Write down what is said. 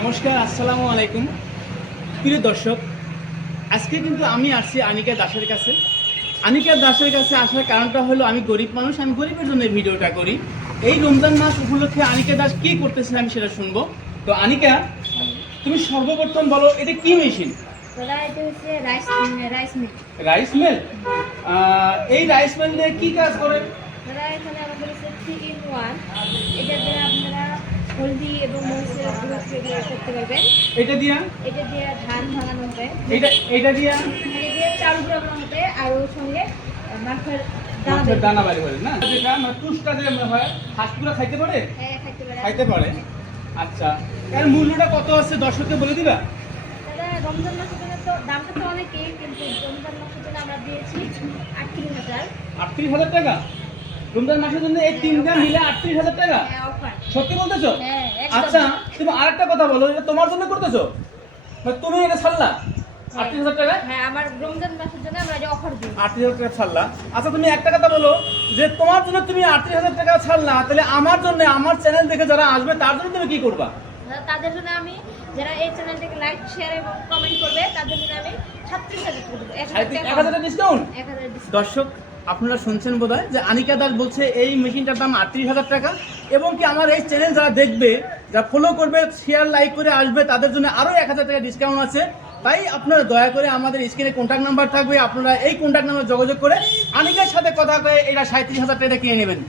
নমস্কার, আসসালামু আলাইকুম। প্রিয় দর্শক, আজকে কিন্তু আমি আসছি আনিকা দাসের কাছে। আনিকা দাসের কাছে আসার কারণটা হলো আমি গরিব মানুষ, আমি গরিবের জন্য এই ভিডিওটা করি। এই রমজান মাস উপলক্ষে আনিকা দাস কি করতেছে আমি সেটা শুনবো। তো আনিকা, তুমি সর্বপ্রথম বলো এটা কি মেশিন? Rice mill. এই রাইস মিল দিয়ে কি কাজ করে? এখানে আমাদের হচ্ছে 3 in 1। এটা দিয়ে আপনারা হলদি এবং মরিচের গুঁড়ো দিয়ে করতে পারবেন। এটা দিয়ে ধান ভাঙানো হবে। এটা দিয়ে চাল গুঁড়ো বানানো হবে, আর ওর সঙ্গে মাছের দানা বাড়ি করে না, যেটা মানে টুসটা যে হয় হাঁসগুলো খাইতে পারে। হ্যাঁ, খাইতে পারে। আচ্ছা, এর মূল্যটা কত আছে দর্শককে বলে দিবা? রমজান মাসের জন্য তো দামটা তো অনেকই, কিন্তু রমজান মাসের জন্য আমরা দিয়েছি 38,000। 38,000 টাকা রমজান মাসের জন্য এই তিনটা মিলে 38,000 টাকা? হ্যাঁ, অফার। সত্যি বলতেছো? হ্যাঁ, একদম। আচ্ছা, তুমি আরেকটা কথা বলো, এটা তোমার জন্য করতেছো? মানে তুমি এটা ছাড়লা 38,000 টাকা? হ্যাঁ, আমার রমজান মাসের জন্য আমরা এটা অফার দিই। 38,000 টাকা ছাড়লা। আচ্ছা, তুমি একটা কথা বলো যে তোমার জন্য তুমি 38,000 টাকা ছাড়লা, তাহলে আমার জন্য, আমার চ্যানেল দেখে যারা আসবে তার জন্য তুমি কি করবা? তাদের জন্য আমি, যারা এই চ্যানেলটাকে লাইক, শেয়ার এবং কমেন্ট করবে, তাদের জন্য আমি 36,000 করে দেবো। 1,000 টাকা ডিসকাউন্ট। 1,000 ডিসকাউন্ট। দর্শক, আপনারা শুনছেন বোধহয় যে আনিকা দাস বলছে এই মেশিনটার দাম 38,000 টাকা, এবং কি আমার এই চ্যানেল যারা দেখবে, যারা ফলো করবে, শেয়ার লাইক করে আসবে, তাদের জন্য আরও 1,000 টাকা ডিসকাউন্ট আছে। তাই আপনারা দয়া করে আমাদের স্ক্রিনে কন্ট্যাক্ট নাম্বার থাকবে, আপনারা এই কন্ট্যাক্ট নাম্বার যোগাযোগ করে আনিকার সাথে কথা কয়ে এটা 37,000 টাকা কিনে নেবেন।